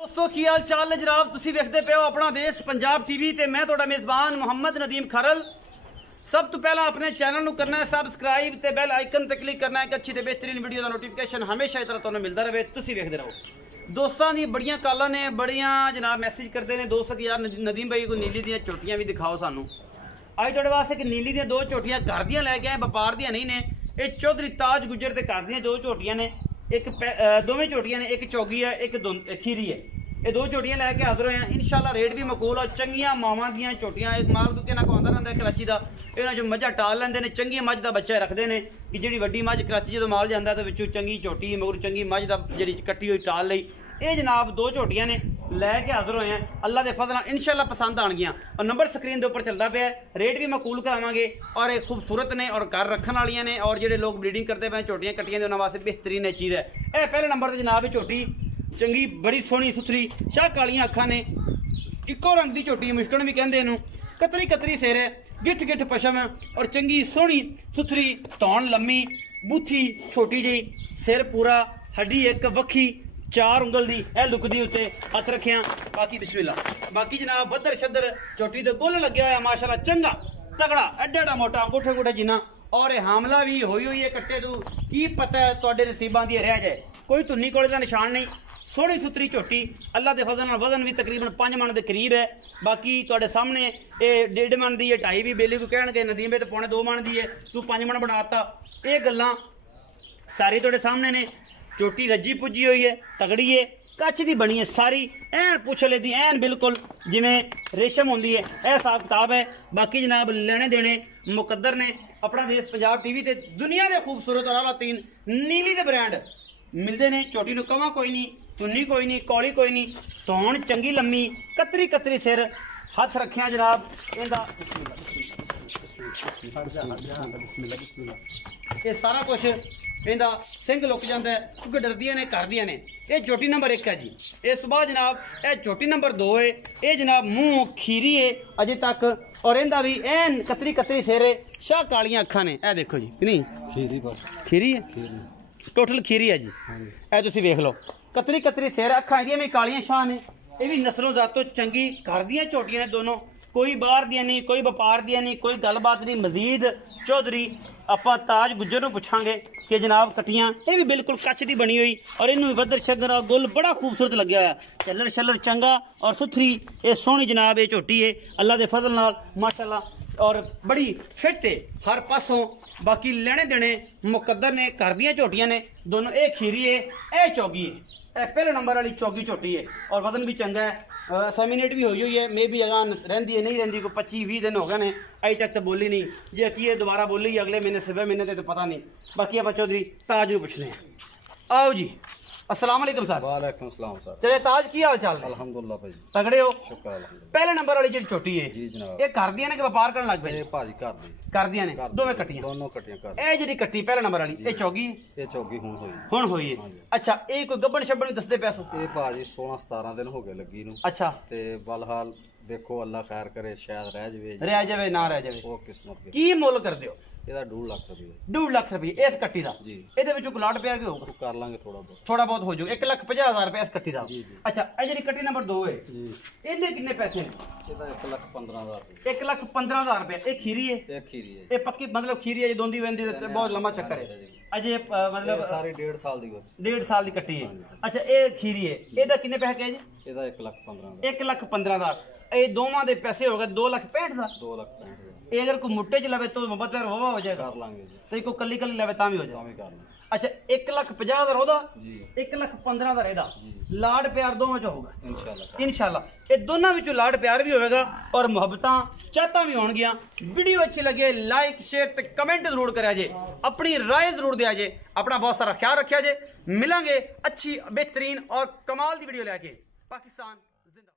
दोस्तों की हाल चाल है जनाब, तुसी वेखदे पे हो अपना देश पंजाब टीवी ते मैं तुहाडा मेज़बान मुहम्मद नदीम खरल। सब तो पहला अपने चैनल नू करना है सबसक्राइब ते बेल आइकन ते क्लिक करना है कि अच्छी ते बेहतरीन वीडियो का नोटिफिकेशन हमेशा इस तरह तुहानू मिलता रहे। तुसी वेखदे रहो। दोस्तों दी बड़ियां कालां ने, बड़ियां जनाब मैसेज करते हैं दोस्त कि यार नदीम भाई को नीली दियां चोटियां भी दिखाओ सानू। अज तुहाडे वास्ते एक नीली दियां दो चोटियां घर दियां लैके आए, व्यापार दियां नहीं ने। ये चौधरी ताज गुजर ते घर दियां दो चोटियां ने। एक दोवें चोटियां ने, एक चौगी है एक खीरी है। ये दो चोटियां लैके हाजिर होए हैं। इंशाल्लाह रेट भी मकूल और चंगियां मावां दियां चोटियां। एक माल दुके ना आंदा रहिंदा कराची दा, इन्हां जो मझां टाल लैंदे ने, चंगी मझ दा बच्चा रखते हैं कि जिहड़ी वड्डी मझ कराची जो माल जांदा तो विचों चंगी चोटी मगर चंगी मझ दा जिहड़ी कट्टी हुई टाल लई। ये जनाब दो झोटियां ने लैके हाजिर होए हैं। अल्लाह के फजल नाल इंशाल्लाह पसंद आणगियां और नंबर स्क्रीन के उपर चलता पे है। रेट भी मकूल करावांगे और ये खूबसूरत ने और घर रखने वालियां ने और जिहड़े लोग ब्रीडिंग करते पे झोटियां कट्टियां उन्हां वास्ते बेहतरीन चीज़ है। यह पहले नंबर पर जनाब झोटी चंगी बड़ी सोहनी सुथरी शाह कालियां अखां ने, इको रंग की झोटी मुश्किल भी कहते हैं। कतरी कतरी सिर है, गिठ गिठ पशम है और चंगी सोहनी सुथरी धौन लम्मी बूथी छोटी जी, सिर पूरा हड्डी एक वक्खी चार उंगल दी ए लुकदी उत्ते हथ रखिया। बाकी बिस्मिल्लाह। बाकी जनाब बदर शदर चोटी तो गोल लग्या होया माशाल्लाह चंगा तगड़ा एडा मोटा अंगूठे अंगूठे जिन्ना। और हामला भी होई हुई है कट्टे तू की पता है तुहाडे नसीबां दी रह जाए, कोई धुन्नी कोले दा निशान नहीं। सोहनी सुथरी झोटी अल्लाह के फजल नाल वजन भी तकरीबन 5 मन के करीब है। बाकी तुहाडे सामने ये 1.5 मन की है, 2.5 भी बेली को कहणगे नदीम तो 2.25 मन की है, तू 5 मन बनाता। ये गल्लां सारी तुहाडे सामने ने। चोटी रजी पुजी हुई है, तगड़ी है, कच की बनी है सारी, एन पुछले दी एन बिल्कुल जिमें रेशम होंदी है, यह हिसाब किताब है। बाकी जनाब लेने देने मुकद्दर ने। अपना देश पंजाब टीवी ते दुनिया के खूबसूरत और आला तीन नीली दे ब्रांड मिलते हैं। चोटी नूं कवां कोई नहीं, तुन्नी कोई नहीं, कौली कोई नहीं, धौन चंगी लम्मी कतरी कतरी सिर, हथ रखिया जनाब इहदा ये सारा कुछ इहदा सिंह लुक जाता है क्योंकि डरदियां ने करदियां ने। ये चोटी नंबर 1 है जी। इस बाद जनाब यह चोटी नंबर 2 है। ये जनाब मुँह खीरी है अजे तक और इहदा भी एन कतरी कतरी सिर है, शाह कालियां अखां ने। यह देखो जी, नहीं खीरी है, टोटल खीरी है जी। यह तुसीं वेख लो कतरी कतरी सिर, अखां इहदियां भी कालियां शाह ने। ये भी नस्लों जातों चंगी घर दियां झोटियां ने दोनों, कोई बाहर दियां नहीं, कोई व्यापार दियां नहीं, कोई गलबात नहीं। मजीद चौधरी आपां ताज गुज्जर नूं पुछांगे कि जनाब कट्टियां ये भी बिल्कुल कच दी बनी हुई और इनू बदर शगर गुल बड़ा खूबसूरत लग्या होया, चलर शलर चंगा और सुथरी ये सोहनी जनाब ये झोटी है अल्लाह के फजल नाल माशाल्लाह और बड़ी फिट है हर पासों। बाकी लेने देने मुकद्दर ने, घर दियां झोटियां ने दोनों। ये खीरी है, यह चौगी है। पहले नंबर वाली चौगी झोटी है और वजन भी चंगा है, सेमिनेट भी हुई है। मे भी अगान रही है नहीं रही, कोई 25-20 दिन हो गए ने अज तक तो बोली नहीं। जे की दोबारा बोली अगले महीने सिवे महीने तो पता नहीं। बाकी आप चौधरी ताज नूं पुछने हैं। आओ जी, अस्सलाम वालेकुम सर। वालेकुम सलाम सर। चले ताज की हाल चाल? अल्हम्दुलिल्लाह भाई, तगड़े हो? शुक्र अल्हम्दुलिल्लाह। पहले नंबर वाली जी छोटी है जी जनाब, ये कर दिया ने कि व्यापार करने लग पे? भाजी कर दिया ने दोवें कट्टियां, दोनों कट्टियां कर। ये जी कट्टी पहले नंबर वाली ये चौगी, ये चौगी हुण होई है। अच्छा, ये कोई गब्बन शब्बन दसदे पैसो? ये भाजी 16-17 दिन हो गए लगी नूं। अच्छा, ते बलहाल देखो अल्लाह खैर करे, शायद रह जावे ना रह जावे, वो किस्मत के। की मुल कर दियो? ਇਹਦਾ 2 ਲੱਖ ਰੁਪਏ। 2 ਲੱਖ ਰੁਪਏ ਇਸ ਕੱਟੀ ਦਾ ਜੀ। ਇਹਦੇ ਵਿੱਚੋਂ ਗੁਲਾਟ ਪਿਆਰ ਵੀ ਹੋਊਗਾ? ਕਰ ਲਾਂਗੇ ਥੋੜਾ ਬਹੁਤ ਹੋ ਜਾਊਗਾ। 1,50,000 ਰੁਪਏ ਇਸ ਕੱਟੀ ਦਾ। ਜੀ ਜੀ। ਅੱਛਾ, ਇਹ ਜਿਹੜੀ ਕੱਟੀ ਨੰਬਰ 2 ਹੈ ਜੀ, ਇਹਦੇ ਕਿੰਨੇ ਪੈਸੇ ਨੇ? ਇਹਦਾ 1,15,000 ਰੁਪਏ। 1,15,000 ਰੁਪਏ। ਇਹ ਖੀਰੀ ਹੈ? ਇਹ ਖੀਰੀ ਹੈ। ਇਹ ਪੱਕੀ ਮਤਲਬ ਖੀਰੀ ਹੈ ਜੀ, ਦੋਂਦੀ ਵੰਦੀ ਬਹੁਤ ਲੰਮਾ ਚੱਕਰ ਹੈ ਅਜੇ ਮਤਲਬ ਸਾਰੀ 1.5 ਸਾਲ ਦੀ ਬੱਚੀ। 1.5 ਸਾਲ ਦੀ ਕੱਟੀ ਹੈ। ਅੱਛਾ, ਇਹ ਖੀਰੀ ਹੈ, ਇਹਦਾ ਕਿੰਨੇ ਪੈਸੇ ਹੈ ਜੀ? ਇਹਦਾ 1,15,000। 1,15,000। ਇਹ ਦੋਵਾਂ ਦੇ ਪੈਸੇ ਹੋ ਗਏ 2,65,000। 2,65,000। ਇਹ अगर कोई मुट्टे च लवे तो मोहब्बत प्यार होवा हो जाएगा? कर लांगे जी। सही को कली कली लवे तां भी हो तां भी जाए। कर लांगे। अच्छा, 1,50,000 ओदा जी, 1,15,000 ਇਹਦਾ। जी ਲਾਡ ਪਿਆਰ ਦੋਵਾਂ ਚ ਹੋਊਗਾ इंशाल्लाह। ਇਨਸ਼ਾਅੱਲਾ। ਇਹ ਦੋਨਾਂ ਵਿੱਚੋਂ ਲਾਡ ਪਿਆਰ ਵੀ ਹੋਵੇਗਾ ਔਰ ਮੁਹੱਬਤਾਂ ਚਾਹਤਾਂ ਵੀ ਹੋਣਗੀਆਂ। ਵੀਡੀਓ ਅੱਛੀ ਲੱਗੇ ਲਾਈਕ ਸ਼ੇਅਰ ਤੇ ਕਮੈਂਟ ਜ਼ਰੂਰ ਕਰਿਆ ਜੇ, ਆਪਣੀ ਰਾਏ ਜ਼ਰੂਰ ਦਿਆ ਜੇ। ਆਪਣਾ ਬਹੁਤ ਸਾਰਾ ਖਿਆਲ ਰੱਖਿਆ ਜੇ। ਮਿਲਾਂਗੇ ਅੱਛੀ बेहतरीन और कमाल ਦੀ ਵੀਡੀਓ ਲੈ ਕੇ। पाकिस्तान।